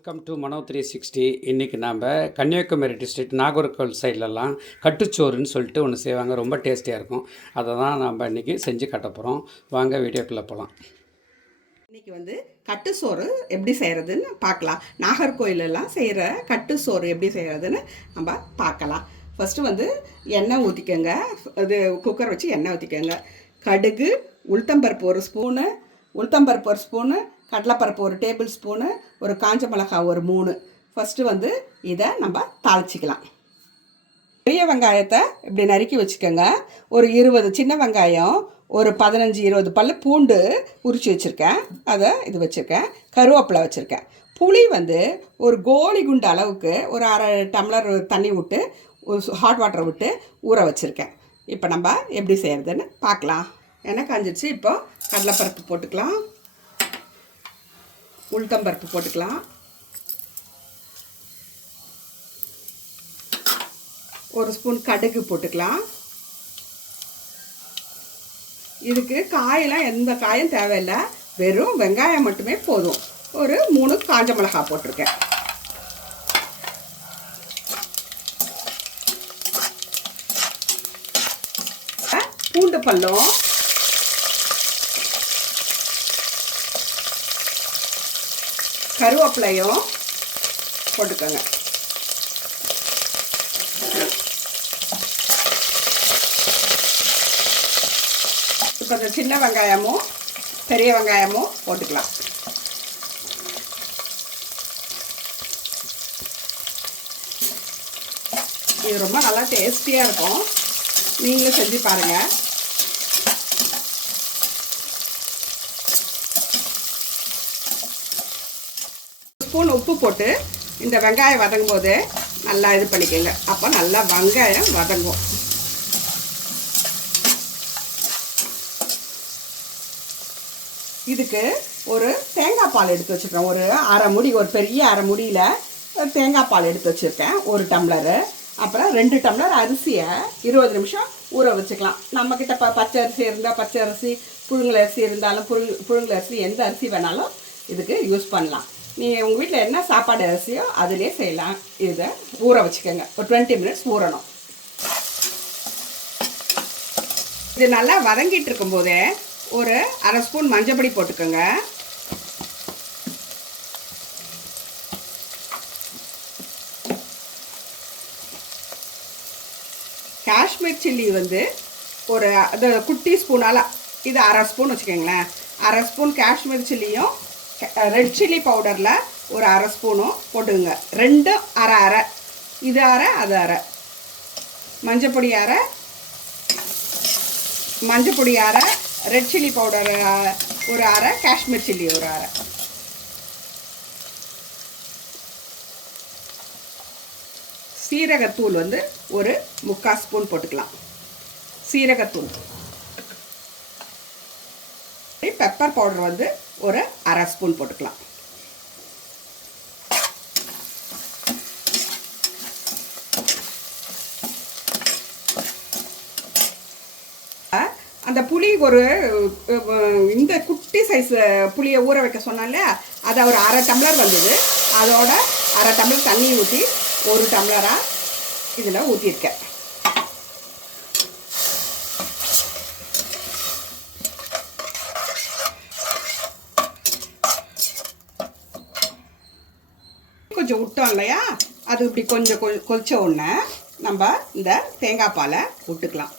Welcome to Mano three sixty இன்றைக்கி நாம் Kanyakumari district Nagercoil சைட்லலாம் கட்டுச்சோறுன்னு சொல்லிட்டு ஒன்று செய்வாங்க. ரொம்ப டேஸ்டியாக இருக்கும். அதை தான் நம்ம இன்றைக்கி செஞ்சு காட்ட போகிறோம் வாங்க வீடியோக்குள்ளே போகலாம் இன்னைக்கு வந்து கட்டுச்சோறு எப்படி செய்கிறதுன்னு பார்க்கலாம். நாகர்கோயிலெல்லாம் செய்கிற கட்டுச்சோறு எப்படி செய்கிறதுன்னு நம்ம பார்க்கலாம். ஃபஸ்ட்டு வந்து எண்ணெய் ஊற்றிக்கோங்க இது குக்கர் வச்சு எண்ணெய் ஊற்றிக்கோங்க கடுகு உளுத்தம்பருப்பு ஒரு ஸ்பூனு உளுத்தம்பருப்பு ஒரு ஸ்பூனு கடலைப்பருப்பு ஒரு டேபிள் ஸ்பூனு ஒரு காஞ்ச மிளகாய் ஒரு மூணு. ஃபஸ்ட்டு வந்து இதை நம்ம தாளிச்சிக்கலாம். பெரிய வெங்காயத்தை இப்படி நறுக்கி வச்சுக்கோங்க. ஒரு இருபது சின்ன வெங்காயம் ஒரு பதினஞ்சு இருபது பல்லு பூண்டு உரிச்சு வச்சுருக்கேன். அதை இது வச்சுருக்கேன். கருவேப்பிலை வச்சுருக்கேன். புளி வந்து ஒரு கோலி குண்டு அளவுக்கு ஒரு அரை டம்ளர் தண்ணி விட்டு ஹாட் வாட்டர் விட்டு ஊற வச்சுருக்கேன். இப்போ நம்ம எப்படி செய்கிறதுன்னு பார்க்கலாம். எண்ணெய் காஞ்சிடுச்சு இப்போ கடலைப்பருப்பு போட்டுக்கலாம். உளுத்தம்பருப்பு போட்டுக்கலாம். ஒரு ஸ்பூன் கடுகு போட்டுக்கலாம். இதுக்கு காயெல்லாம் எந்த காயும் தேவையில்லை. வெறும் வெங்காயம் மட்டுமே போதும். ஒரு மூணு காஞ்ச மிளகாய் போட்டிருக்கேன். பூண்டு பல்லம் கருவேப்பிலையும் போட்டுக்கோங்க. கொஞ்சம் சின்ன வெங்காயமும் பெரிய வெங்காயமும் போட்டுக்கலாம். இது ரொம்ப நல்லா டேஸ்டியாக இருக்கும். நீங்களும் செஞ்சு பாருங்கள் ஸ்பூன் உப்பு போட்டு இந்த வெங்காயம் வதங்கும் போது நல்லா இது பண்ணிக்கோங்க. அப்போ நல்லா வெங்காயம் வதங்கும். இதுக்கு ஒரு தேங்காய் பால் எடுத்து வச்சுருக்கேன் ஒரு அரை முடி ஒரு பெரிய அரை முடியில் தேங்காய் பால் எடுத்து வச்சுருக்கேன். ஒரு டம்ளரு. அப்புறம் ரெண்டு டம்ளர் அரிசியை இருபது நிமிஷம் ஊற வச்சுக்கலாம். நம்மக்கிட்ட ப பச்சை அரிசி இருந்தால் பச்சை அரிசி புழுங்கல் அரிசி இருந்தாலும் புழு புழுங்கல் அரிசி எந்த அரிசி வேணாலும் இதுக்கு யூஸ் பண்ணலாம். நீங்கள் உங்கள் வீட்டில் என்ன சாப்பாடு அரிசியோ அதிலே செய்யலாம். இதை ஊற வச்சுக்கோங்க. ஒரு டுவெண்ட்டி மினிட்ஸ் ஊறணும். இது நல்லா வதங்கிட்டு இருக்கும்போதே ஒரு அரை ஸ்பூன் மஞ்சப்பொடி போட்டுக்கோங்க. காஷ்மீர் சில்லி வந்து ஒரு அது குட்டி ஸ்பூனால் இது அரை ஸ்பூன் வச்சுக்கோங்களேன். அரை ஸ்பூன் காஷ்மீர் சில்லியும் ரெட் சில்லி பவுடரில் ஒரு அரை ஸ்பூனும் போட்டுக்கோங்க. ரெண்டும் அரை அரை. இது அரை அது அரை. மஞ்சப்பொடி அரை. மஞ்சப்பொடி அரை. ரெட் சில்லி பவுடர் ஒரு அரை. காஷ்மீர் சில்லி ஒரு அரை. சீரகத்தூள் வந்து ஒரு முக்கால் ஸ்பூன் போட்டுக்கலாம். சீரகத்தூள். பெப்பர் பவுடர் வந்து ஒரு அரை ஸ்பூன் போட்டுக்கலாம். அந்த புளி ஒரு இந்த குட்டி சைஸ் புளியை ஊற வைக்க சொன்னால அதை ஒரு அரை டம்ளர் வந்தது. அதோட அரை டம்ளர் தண்ணி ஊற்றி ஒரு டம்ளராக இதில் ஊற்றிருக்கேன் கொஞ்சம் விட்டோம் இல்லையா? அது இப்படி கொஞ்சம் கொ கொதிச்ச உடனே நம்ம இந்த தேங்காய் பாலை விட்டுக்கலாம்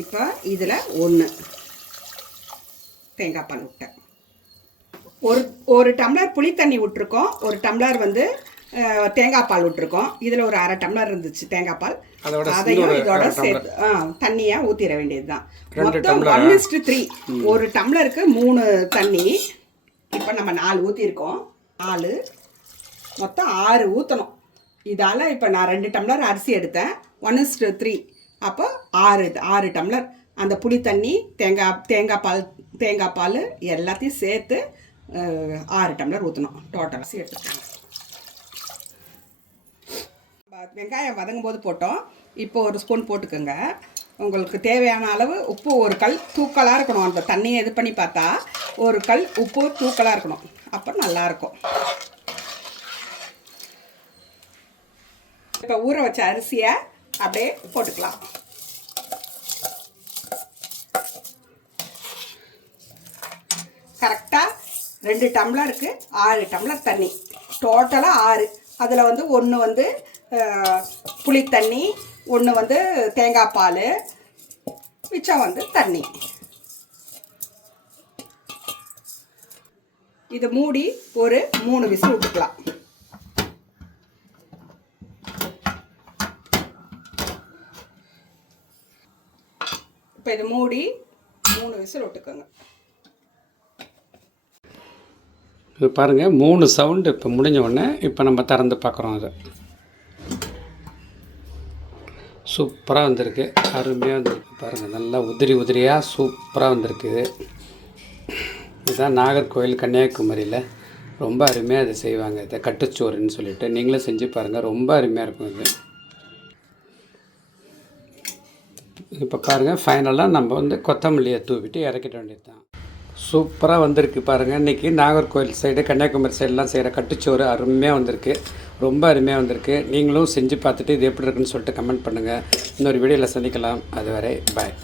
இப்போ இதில் ஒன்று தேங்காய் பால் விட்டேன் ஒரு ஒரு டம்ளர் புளி தண்ணி விட்டுருக்கோம். ஒரு டம்ளர் வந்து தேங்காய் பால் விட்டுருக்கோம். இதில் ஒரு அரை டம்ளர் இருந்துச்சு தேங்காய் பால். அதையும் இதோட சேர்த்து ஆ தண்ணியாக ஊற்றிட வேண்டியது தான் மொத்தம் ஒன் இஸ்டு த்ரீ ஒரு டம்ளருக்கு மூணு தண்ணி. இப்போ நம்ம நாலு ஊற்றிருக்கோம் நாலு மொத்தம் ஆறு ஊற்றணும் இதால் இப்போ நான் ரெண்டு டம்ளர் அரிசி எடுத்தேன். ஒன் இஸ்டு த்ரீ அப்போ ஆறு ஆறு டம்ளர். அந்த புளி தண்ணி தேங்காய் தேங்காய் பால் தேங்காய் பால் எல்லாத்தையும் சேர்த்து ஆறு டம்ளர் ஊற்றணும் டோட்டல் அரிசி எடுத்துக்கோங்க. வெங்காயம் வதங்கும் போது போட்டோம். இப்போ ஒரு ஸ்பூன் போட்டுக்கோங்க. உங்களுக்கு தேவையான அளவு உப்பு ஒரு கல் தூக்கலாக இருக்கணும். அந்த தண்ணியை இது பண்ணி பார்த்தா ஒரு கல் உப்பு தூக்கலாக இருக்கணும். அப்போ நல்லாயிருக்கும் இப்போ ஊற வச்ச அரிசியை அப்படியே போட்டுக்கலாம். கரெக்டாக ரெண்டு டம்ளருக்கு ஆறு டம்ளர் தண்ணி. டோட்டலாக ஆறு. அதில் வந்து ஒன்று வந்து புளித்தண்ணி ஒன்று வந்து தேங்காய் பால் மிச்சம் வந்து தண்ணி. இதை மூடி ஒரு மூணு விசில் விட்டுக்கலாம். இப்போ இது மூடி மூணு விசில் விட்டுக்கோங்க. இப்போ பாருங்கள் மூணு சவுண்டு இப்போ முடிஞ்ச உடனே இப்போ நம்ம திறந்து பார்க்குறோம் அதை சூப்பராக வந்திருக்கு. அருமையாக வந்திருக்கு பாருங்கள் நல்லா உதிரி உதிரியாக சூப்பராக வந்திருக்கு. இதுதான் நாகர்கோவில் கன்னியாகுமரியில் ரொம்ப அருமையாக இதை செய்வாங்க இதை கட்டுச்சோறுன்னு சொல்லிட்டு. நீங்களும் செஞ்சு பாருங்கள் ரொம்ப அருமையாக இருக்கும் இது. இப்போ பாருங்கள் ஃபைனலாக நம்ம வந்து கொத்தமல்லியை தூவிட்டு இறக்கிட வேண்டியது தான் சூப்பராக வந்திருக்கு பாருங்கள் இன்றைக்கி நாகர்கோவில் சைடு கன்னியாகுமரி சைடெலாம் செய்கிற கட்டுச்சோறு அருமையாக வந்திருக்கு. ரொம்ப அருமையாக வந்திருக்கு. நீங்களும் செஞ்சு பார்த்துட்டு இது எப்படி இருக்குன்னு சொல்லிட்டு கமெண்ட் பண்ணுங்கள் இன்னொரு வீடியோவில் சந்திக்கலாம். அதுவரை பாய்